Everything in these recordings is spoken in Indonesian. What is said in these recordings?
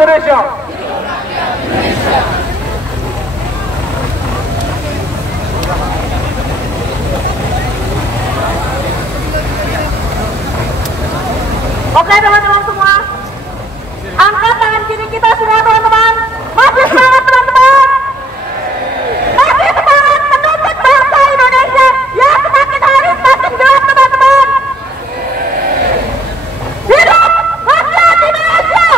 Indonesia. Oke teman-teman semua, angkat tangan kiri kita semua teman-teman. Masih semangat teman-teman, masih semangat menuntut bangsa Indonesia yang semakin hari semakin gelap teman-teman. Hidup rakyat Indonesia,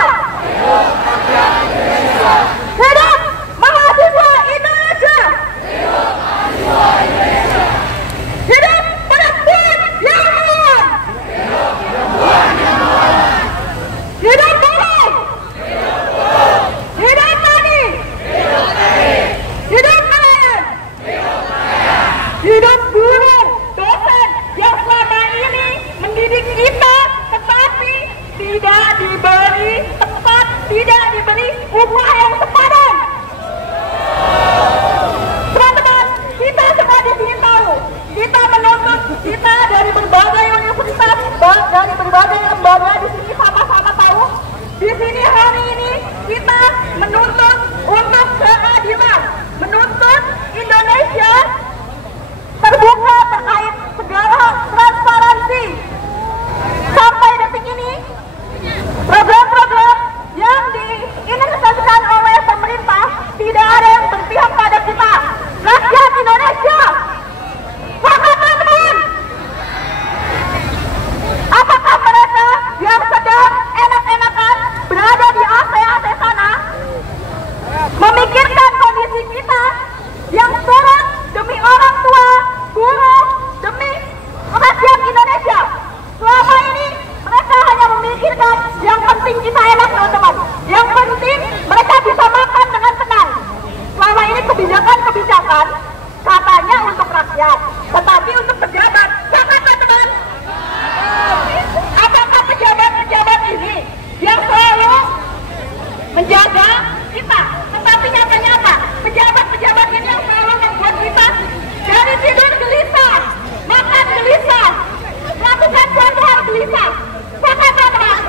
hidup mahasiswa Indonesia, hidup perempuan yang melawan, hidup buruh, hidup tani, hidup nelayan, hidup guru, dosen yang selama ini mendidik kita tetapi tidak diberi tempat, tidak diberi upah yang sepadan. Teman-teman, kita semua di sini tahu, kita menuntut, kita dari berbagai universitas, dari berbagai lembaga di sini sama-sama tahu. Di sini hari ini kita menuntut untuk keadilan, menuntut Indonesia terbuka terkait segala hal, transparansi. Sampai detik ini, program-program yang diinisiasikan oleh pemerintah tidak ada yang berpihak pada kita, rakyat Indonesia. Maka teman-teman, apakah mereka yang sedang enak-enakan berada di AC sana memikirkan kondisi kita yang sekarang demi orang tua, guru, demi rakyat Indonesia? Selama ini mereka hanya memikirkan yang penting kita enak teman-teman, yang penting mereka bisa makan dengan tenang. Selama ini kebijakan-kebijakan katanya untuk rakyat, tetapi untuk pejabat. Jangan teman-teman, apakah pejabat-pejabat ini yang selalu menjaga kita, tetapi nyatanya apa? Pejabat-pejabat ini yang selalu membuat kita dari tidur gelisah, makan gelisah, melakukan suatu hal gelisah. Maka teman-teman,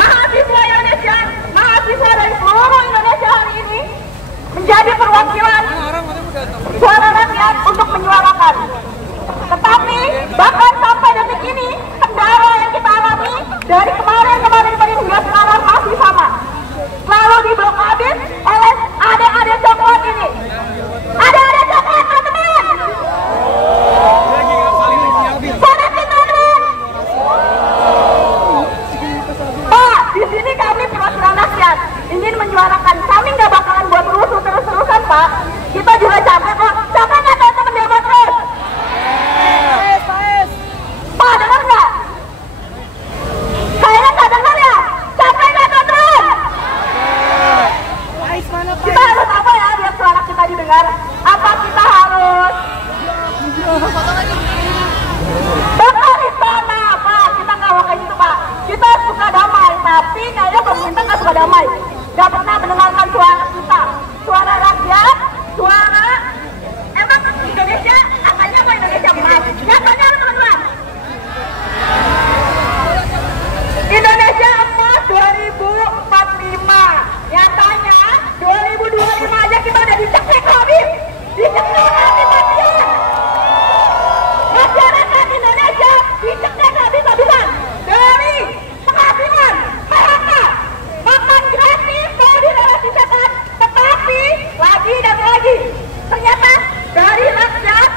mahasiswa Indonesia, mahasiswa dari seluruh Indonesia hari ini menjadi perwakilan suara rakyat untuk menyuarakan. Tetapi bahkan sampai detik ini, kendala yang kita alami dari kemarin hingga sekarang masih sama. Selalu diblokade oleh adik-adik coklat ini. Adik-adik coklat teman-teman. Sorakin teman-teman. Pak, di sini kami perwakilan rakyat ingin menyuarakan. Kami nggak bakalan buat rusuh terus-terusan Pak. Kita juga capek kok. Capek nggak teman-teman demo terus? Pak, dengar nggak? Kayaknya nggak dengar ya? Capek nggak teman-teman? Kita harus apa ya biar suara kita didengar? Apa kita harus bakal istana Pak? Kita nggak mau kayak gitu Pak. Kita suka damai, tapi kayaknya pemerintah nggak suka damai. Nggak pernah mendengarkan suara kita, suara rakyat, suara emang Indonesia angkanya apa Indonesia emas? Nyatanya teman-teman, Indonesia emas 2045. Nyatanya 2025 aja kita udah dicekek habis, dicekek habis-habisan. Masyarakat Indonesia dicekek habis-habisan dari penghasilan mereka, makan gratis kalau di daerah wisata, tetapi lagi dan lagi ternyata dari rakyat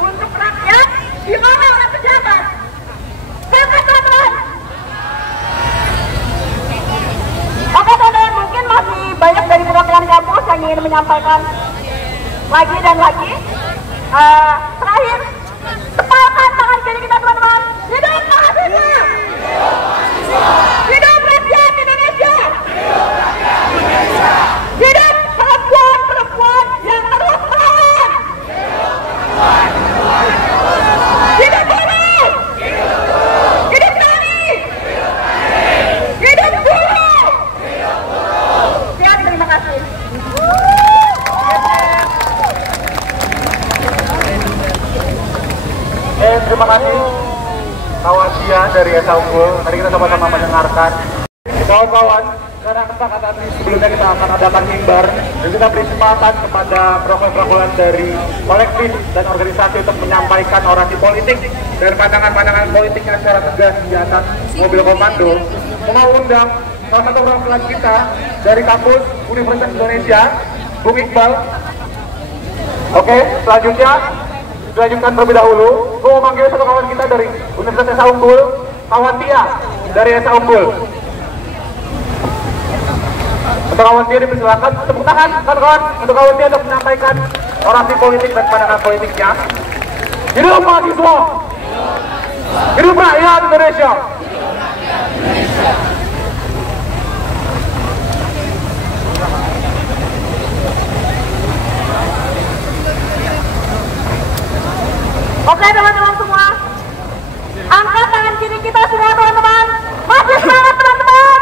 untuk rakyat, gimana oleh pejabat? Maka teman-teman, oke teman-teman, mungkin masih banyak dari perwakilan kampus yang ingin menyampaikan lagi dan lagi. Terakhir, tepalkan tangan kiri kita teman-teman. Hidup mahasiswa, hidup rakyat Indonesia, hidup perempuan-perempuan yang terus melawan, hidup buruh, hidup tani, hidup guru. Sekian, terima kasih. Terima kasih kawan Sia dari Esa Unggul. Tadi kita sama-sama mendengarkan Kawan-kawan, karena kesepakatan sebelumnya kita akan adakan mimbar dan kita beri kesempatan kepada perwakilan dari kolektif dan organisasi untuk menyampaikan orasi politik dan pandangan-pandangan politiknya secara tegas di atas mobil komando. Mau undang salah satu perwakilan kita dari kampus Universitas Indonesia, Bung Iqbal. Oke, selanjutnya dilanjutkan terlebih dahulu. Gue mau manggil satu kawan kita dari Universitas Esa Unggul, kawan Tia dari Esa Unggul. Untuk kawan Tia dipersilakan, tepuk tangan kawan-kawan untuk kawan Tia untuk menyampaikan orasi politik dan pandangan politiknya. Hidup mahasiswa, hidup rakyat Indonesia. Oke teman-teman semua, angkat tangan kiri kita semua teman-teman. Masih semangat teman-teman,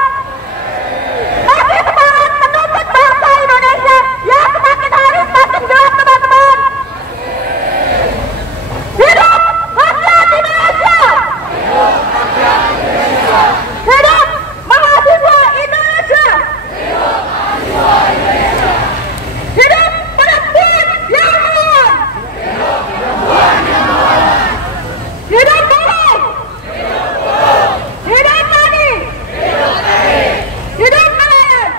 masih semangat menuntut bangsa Indonesia yang semakin hari semakin gelap teman-teman. Hidup rakyat Indonesia, hidup mahasiswa Indonesia, hidup perempuan yang mulia, hidup buruh, hidup tani, hidup nelayan,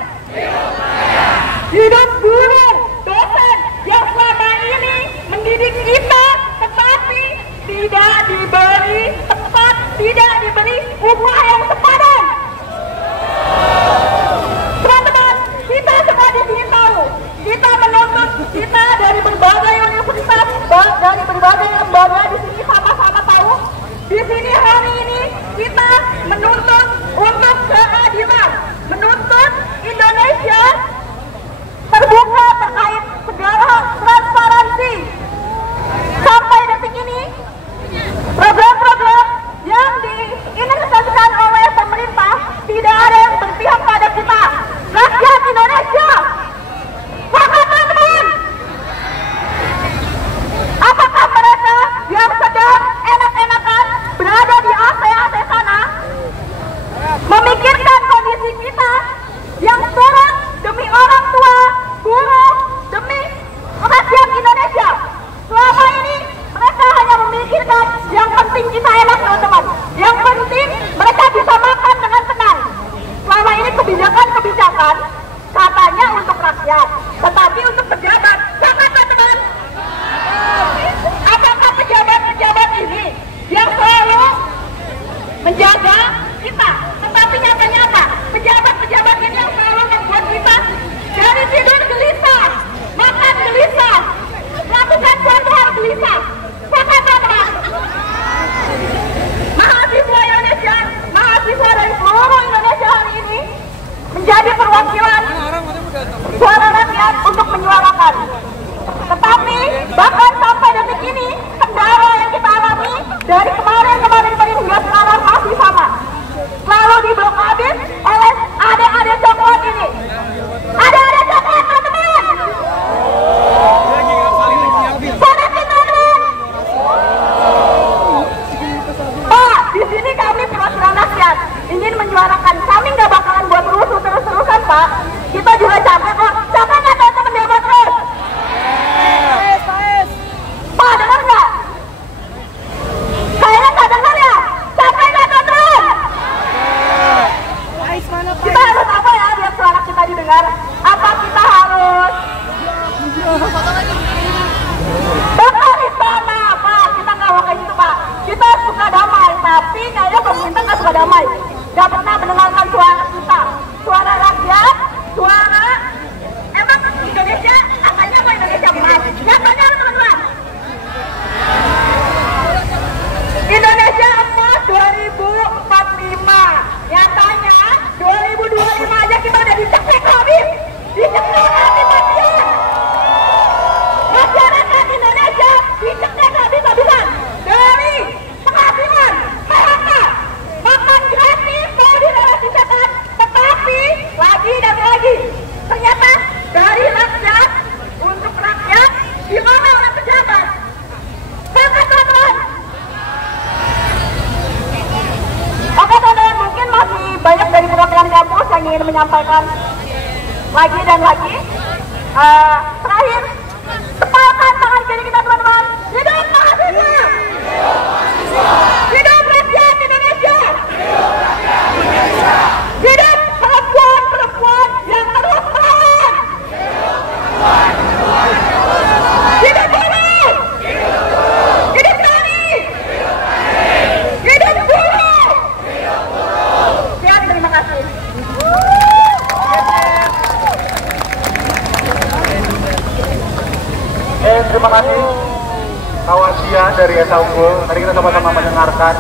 hidup guru, dosen yang selama ini mendidik kita tetapi tidak diberi tempat, tidak diberi upah yang sepadan. Teman-teman, kita semua di sini tahu, kita menuntut, kita dari berbagai universitas, dari berbagai lembaga di sini sama-sama tahu. Di sini hari ini kita menuntut untuk keadilan, menuntut Indonesia terbuka terkait segala transparansi. Sampai detik ini, program-program yang diinvestasikan oleh pemerintah tidak ada yang berpihak pada kita, rakyat Indonesia. Maka teman-teman, apakah mereka yang sedang enak-enakan berada di AC sana memikirkan kondisi kita yang turun demi orang tua, guru, demi rakyat Indonesia? Selama ini mereka hanya memikirkan yang penting kita enak teman-teman, yang penting mereka bisa makan dengan tenang. Selama ini kebijakan-kebijakan katanya untuk rakyat, tetapi untuk pejabat. Jangan teman-teman, apakah pejabat-pejabat ini yang selalu menjaga kita, tetapi nyatanya apa? Pejabat-pejabat ini yang selalu membuat kita dari tidur gelisah, makan gelisah, melakukan suatu hal gelisah. Maka teman-teman, mahasiswa Indonesia, mahasiswa dari seluruh Indonesia hari ini menjadi perwakilan suara rakyat untuk menyuarakan. Tetapi bahkan sampai detik ini, kendala yang kita alami dari kemarin hingga sekarang masih sama. Selalu diblokade oleh adik-adik coklat ini. Adik-adik coklat teman-teman. Pak, di sini kami perwakilan rakyat ingin menyuarakan. Kami nggak bakalan buat rusuh terus-terusan Pak. Kita juga capek kok. Capek nggak teman-teman debat terus? Pak, dengar nggak? Kayaknya nggak dengar ya? Capek nggak teman-teman? Kita harus apa ya biar suara kita didengar? Apa kita harus bakal istana Pak? Kita nggak mau kayak gitu Pak. Kita suka damai, tapi kayaknya pemerintah nggak suka damai. Nggak pernah mendengarkan suara kita, suara rakyat, suara emang Indonesia angkanya mau Indonesia emas. Nyatanya teman-teman, Indonesia emas 2045. Nyatanya 2025 aja kita udah dicekek habis. Dicekek habis habisan. Masyarakat Indonesia dicekek habis-habisan. Dari penghasilan mereka makan gratis mau dinarasikan, tetapi lagi dan lagi ternyata dari rakyat untuk rakyat, gimana oleh pejabat? Maka teman-teman, oke teman-teman, mungkin masih banyak dari perwakilan kampus saya ingin menyampaikan lagi dan lagi. Terakhir, tepalkan tangan kiri kita teman-teman. Hidup mahasiswa! Hidup rakyat Indonesia! Hidup perempuan-perempuan yang terus melawan! Hidup buruh! Hidup tani! Hidup buruh! Sekian, terima kasih. Terima kasih kawan Sia dari Esa Unggul. Tadi kita sama-sama mendengarkan